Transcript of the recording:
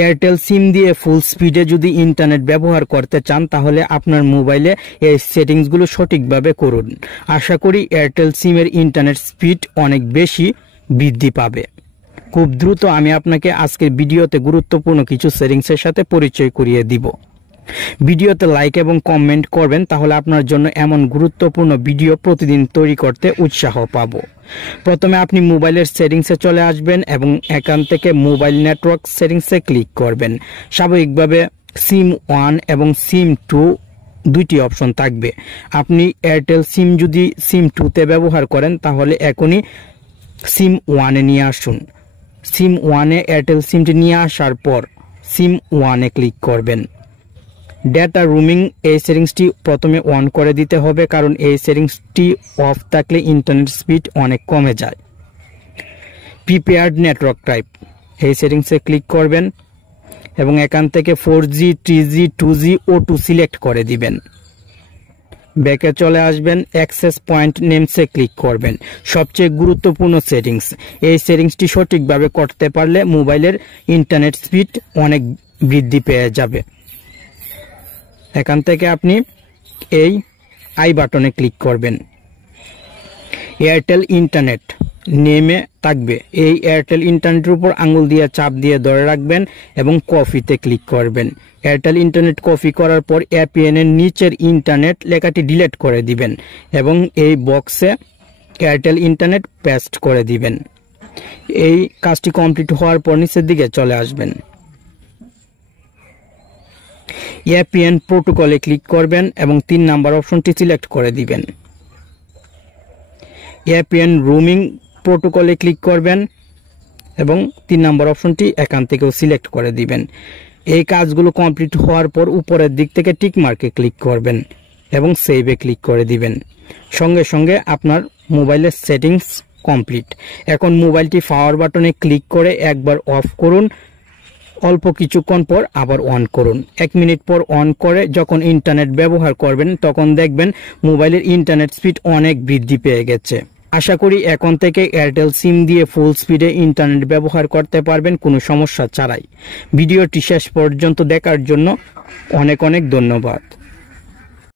Airtel সিম দিয়ে ফুল স্পিডে যদি ইন্টারনেট ব্যবহার করতে চান তাহলে আপনার মোবাইলে এই সেটিংসগুলো সঠিকভাবে করুন। আশা করি এয়ারটেল সিমের ইন্টারনেট স্পিড অনেক বেশি বৃদ্ধি পাবে। খুব দ্রুত আমি আপনাকে আজকের ভিডিওতে গুরুত্বপূর্ণ কিছু সেটিংসের সাথে পরিচয় করিয়ে দিব। ভিডিওতে লাইক এবং কমেন্ট করবেন, তাহলে আপনার জন্য এমন গুরুত্বপূর্ণ ভিডিও প্রতিদিন তৈরি করতে উৎসাহ পাবো। প্রথমে আপনি মোবাইলের সেটিংসে চলে আসবেন এবং এখান থেকে মোবাইল নেটওয়ার্ক সেটিংসে ক্লিক করবেন। স্বাভাবিকভাবে সিম 1 এবং সিম 2 দুইটি অপশন থাকবে। আপনি এয়ারটেল সিম যদি সিম 2তে ব্যবহার করেন তাহলে এখনই সিম 1-এ নিয়ে আসুন। সিম 1-এ এয়ারটেল সিমটি নিয়ে আসার পর সিম 1-এ ক্লিক করবেন। ডেটা রুমিং এই সেটিংসটি প্রথমে অন করে দিতে হবে, কারণ এই সেটিংসটি অফ থাকলে ইন্টারনেট স্পিড অনেক কমে যায়। প্রিপেয়ার্ড নেটওয়ার্ক টাইপ এই সেটিংসে ক্লিক করবেন এবং এখান থেকে 4G 3G 2G O2 select করে দিবেন। ব্যাকে চলে আসবেন, অ্যাক্সেস পয়েন্ট নেমসে ক্লিক করবেন। সবচেয়ে গুরুত্বপূর্ণ সেটিংস, এই সেটিংসটি সঠিকভাবে করতে পারলে মোবাইলের ইন্টারনেট স্পিড অনেক বৃদ্ধি পেয়ে যাবে। এখান থেকে আপনি এই আই বাটনে ক্লিক করবেন। এয়ারটেল ইন্টারনেট নেমে থাকবে, এই এয়ারটেল ইন্টারনেটের উপর আঙুল দিয়ে চাপ দিয়ে ধরে রাখবেন এবং কপিতে ক্লিক করবেন। এয়ারটেল ইন্টারনেট কপি করার পর APN এর নিচের ইন্টারনেট লেখাটি ডিলিট করে দিবেন এবং এই বক্সে এয়ারটেল ইন্টারনেট পেস্ট করে দিবেন। এই কাজটি কমপ্লিট হওয়ার পর নিচের দিকে চলে আসবেন। APN প্রোটোকলে ক্লিক করবেন এবং 3 নাম্বার অপশনটি সিলেক্ট করে দিবেন। APN রুমিং প্রোটোকলে ক্লিক করবেন এবং 3 নাম্বার অপশনটি এখান থেকেও সিলেক্ট করে দিবেন। এই কাজগুলো কমপ্লিট হওয়ার পর উপরের দিক থেকে টিক মার্কে ক্লিক করবেন এবং সেভে ক্লিক করে দিবেন। সঙ্গে সঙ্গে আপনার মোবাইলের সেটিংস কমপ্লিট। এখন মোবাইলটি পাওয়ার বাটনে ক্লিক করে একবার অফ করুন, অল্প কিছুক্ষণ পর আবার অন করুন। 1 মিনিট পর অন করে যখন ইন্টারনেট ব্যবহার করবেন তখন দেখবেন মোবাইলের ইন্টারনেট স্পিড অনেক বৃদ্ধি পেয়ে গেছে। আশা করি এখন থেকে এয়ারটেল সিম দিয়ে ফুল স্পিডে ইন্টারনেট ব্যবহার করতে পারবেন কোনো সমস্যা ছাড়াই। ভিডিওটি শেষ পর্যন্ত দেখার জন্য অনেক অনেক ধন্যবাদ।